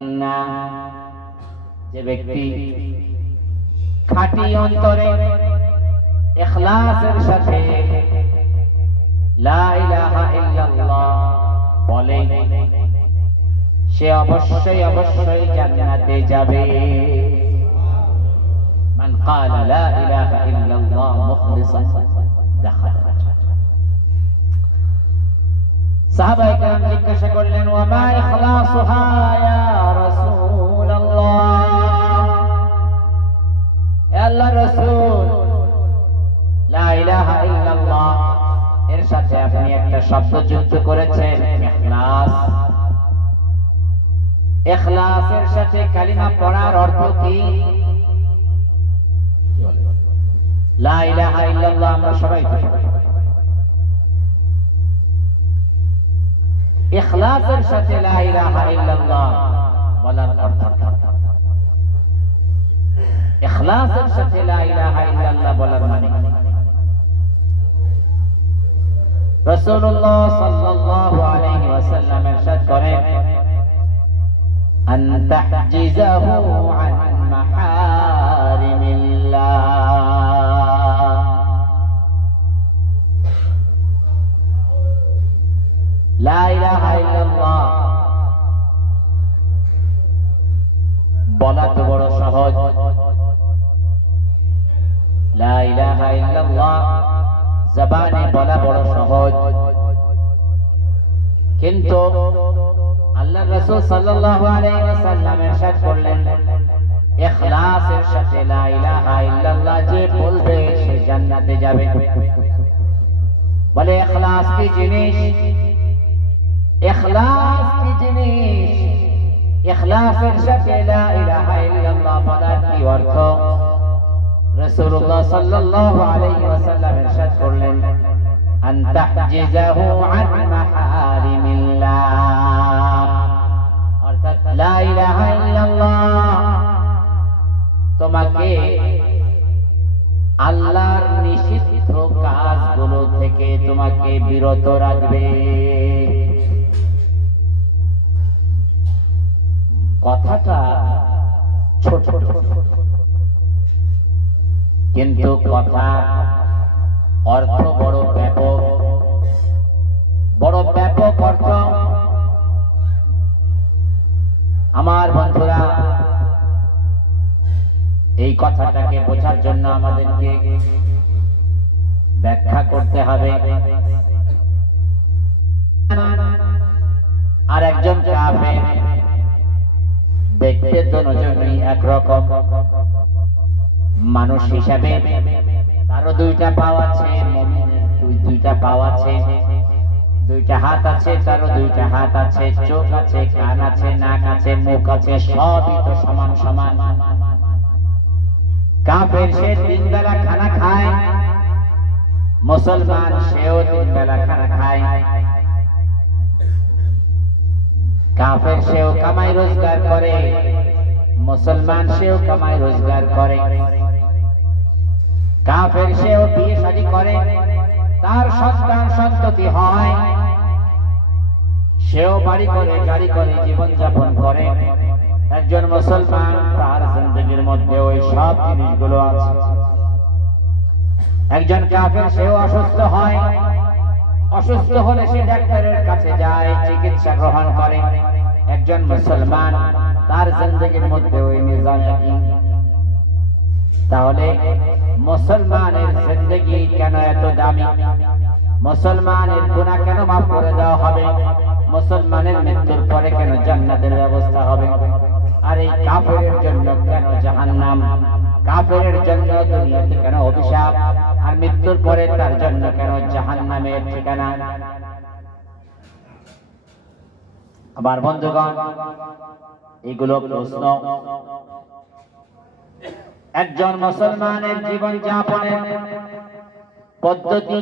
না যে ব্যক্তি খাঁটি অন্তরে ইখলাসের সাথে লা ইলাহা ইল্লাল্লাহ বলে সে অবশ্যই অবশ্যই জান্নাতে যাবে। মান ক্বালা লা ইলাহা ইল্লাল্লাহ মুখলিসান দাখালা। সাহাবায়ে কেরাম জিজ্ঞাসা করলেন, ওয়া মা ইখলাসুহা ইয়া রাসূলুল্লাহ, হে আল্লাহর রাসূল, লা ইলাহা ইল্লাল্লাহ এর সাথে আপনি একটা শব্দ যুক্ত করেছেন ইখলাস। ইখলাসের সাথে কালিমা পড়ার অর্থ কি? লা ইলাহা ইল্লাল্লাহ আমরা সবাই জানি। ইখলাসের সাথে লা ইলাহা ইল্লাল্লাহ বলার অর্থ, ইখলাসের সাথে লা ইলাহা ইল্লাল্লাহ বলার মানে রাসূলুল্লাহ সাল্লাল্লাহু আলাইহি ওয়াসাল্লাম ইরশাদ করেন, আন তাহজিজাহু আন মাহারিমিল্লাহ। লা ইলাহা ইল্লাল্লাহ বলা তো বড় সহজ, লা ইলাহা ইল্লাল্লাহ জবানে বলা বড় সহজ, কিন্তু আল্লাহর রাসূল সাল্লাল্লাহু আলাইহি ওয়াসাল্লাম ইরশাদ করলেন, ইখলাসের সাথে লা ইলাহা ইল্লাল্লাহ যে বলবে সে জান্নাতে যাবে। বলে ইখলাস কি জিনিস? ইখলাস কি জিনিস? ইখলাসের সাথে লা ইলাহা ইল্লাল্লাহ বলার কি অর্থ? রাসূলুল্লাহ সাল্লাল্লাহু আলাইহি ওয়াসাল্লাম ইরশাদ করলেন, আন তাহজিজাহু আন মাহারিমিল্লাহ, অর্থাৎ লা ইলাহা ইল্লাল্লাহ তোমাকে আল্লাহর নিষিদ্ধ কাজগুলো থেকে তোমাকে বিরত রাখবে। কথাটা ছোট কিন্তু কথার অর্থ বড় ব্যাপক, বড় ব্যাপক অর্থ। আমার বন্ধুরা, এই কথাটাকে বোঝার জন্য আমাদেরকে ব্যাখ্যা করতে হবে। আর একজন কাফের দেখতে দুজনই একরকম মানুষ হিসাবে, তারও দুইটা পাও আছে, মুমিনের দুইটা পাও আছে, দুইটা হাত আছে, তারও দুইটা হাত আছে, চোখ আছে, কান আছে, নাক আছে, মুখ আছে, সবই তো সমান সমান। কাফের সে 3 বেলা খানা খায়, মুসলমান সেও 3 বেলা খানা খায়। কাফের সেও কামাই রোজগার করে, মুসলমান সেও কামাই রোজগার করে। কাফের সেও বিয়ে শাদী করে, তার সন্তান সন্ততি হয়, সেও বাড়ি করে গাড়ি করে জীবন যাপন করে। একজন মুসলমান তার জিন্দেগির মধ্যে ওই সব জিনিসগুলো আছে। একজন কাফের সেও অসুস্থ হয়, অসুস্থ হলে সে ডাক্তারের কাছে যায়, চিকিৎসা গ্রহণ করে। একজন মুসলমান তার জিন্দেগির মধ্যে ওই নিজাম একই। তাহলে মুসলমানের জিন্দেগি কেন এত দামি? মুসলমানের গুনাহ কেন মাফ করে দেওয়া হবে? মুসলমানের মৃত্যুর পরে কেন জান্নাতের ব্যবস্থা হবে? আর এই কাফেরের জন্য কেন জাহান্নাম? কাফেরের জন্য দুনিয়াতে কেন অভিশাপ? আর মৃত্যুর পরে তার জন্য কেন জাহান্নামের ঠিকানা? আবার বন্ধুগণ, এগুলো প্রশ্ন। একজন মুসলমানের জীবন যাপনের পদ্ধতি